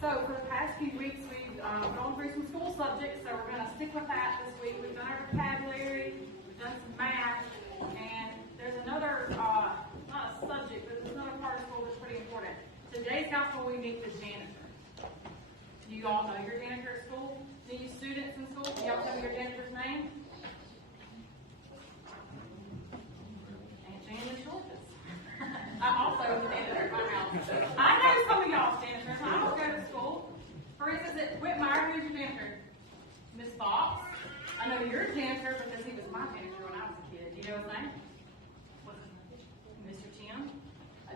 So for the past few weeks, we've gone through some school subjects, so we're going to stick with that this week. We've done our vocabulary, we've done some math, and there's another, not a subject, but there's another part of school that's pretty important. Today's gospel, we meet the janitor. Do you all know your janitor at school? Any students in school? Can y'all tell me your janitor's name? Aunt Janice Shortest. I also am a janitor at my house. I know some of y'all's janitors. I don't go to school. For instance, at Whitmire, who's your janitor? Miss Fox. I know you're a janitor because he was my janitor when I was a kid. Do you know his name? Mr. Tim.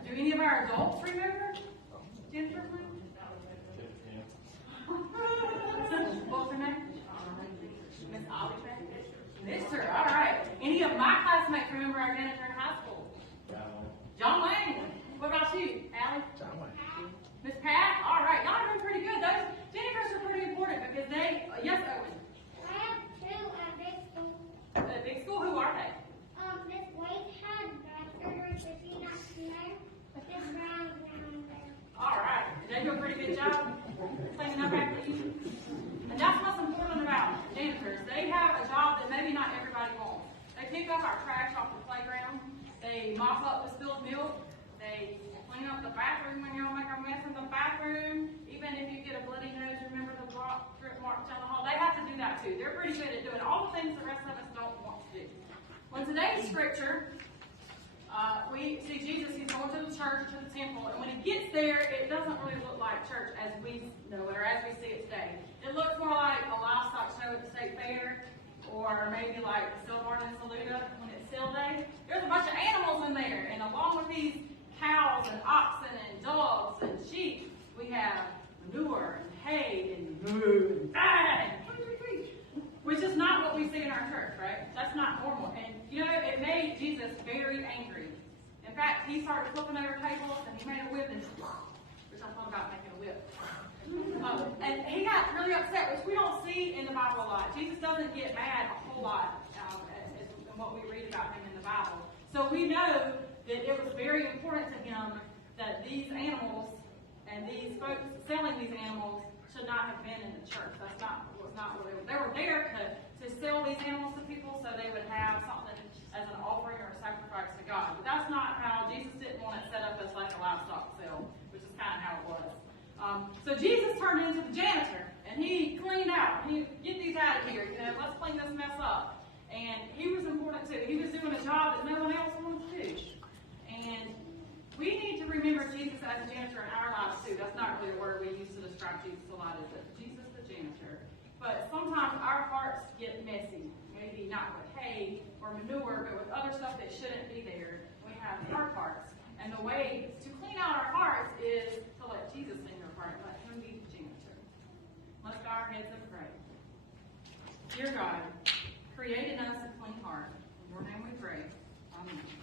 Do any of our adults remember janitor's name? What's her name? Miss Ollie. Mr. All right. Any of my classmates remember our janitor in high school? John Lane. What about you, Allie? John Lane. Miss Pat? All right. Y'all are doing pretty good. Those janitors are pretty important because they, yes, Owen? I have two at big school. At big school, who are they? Miss Wade had back surgery, so she's not there. Miss Brown's down there. All right. They do a pretty good job cleaning up after you. And that's what's important about janitors. They have a job that maybe not everybody wants. They pick up our trash off the playground. They mop up the spilled milk. They clean up the bathroom when y'all make a mess in the bathroom. Even if you get a bloody nose, remember the drip marks down the hall. They have to do that too. They're pretty good at doing all the things the rest of us don't want to do. Well, today's scripture, we see Jesus, he's going to the church, to the temple, and when he gets there, it doesn't really look like church as we know it or as we see it today. It looks more like a livestock show at the state fair, or maybe like Silver and Saluda when it's sale day. There's a bunch of animals in there, and along with these cows and oxen and dogs and sheep, we have manure and hay and moo and bang, which is not what we see in our church, right? That's not normal. And you know, it made Jesus very angry. In fact, he started flipping over tables and he made a whip and which I thought about making a whip. And he got really upset, which we don't see in the Bible a lot. Jesus doesn't get mad a whole lot in what we read about him in the Bible. So we know that it was very important to him that these animals and these folks selling these animals should not have been in the church. That's not what they were. They were there to sell these animals to people so they would have something as an offering or a sacrifice to God. But that's not how Jesus didn't want it set up as like a livestock sale, which is kind of how it was. So Jesus turned into the janitor and he cleaned out. He get these out of here. Let's clean this mess up. And he was important too. He was doing a job that no one else wanted to do. And we need to remember Jesus as a janitor in our lives too. That's not really a word we use to describe Jesus a lot, is it? Jesus the janitor. But sometimes our hearts get messy. Maybe not with hay or manure, but with other stuff that shouldn't be there. We have our hearts. And the way to clean out our hearts is to let Jesus in your heart. Let him be the janitor. Let's bow our heads and pray. Dear God, create in us a clean heart. In your name we pray. Amen.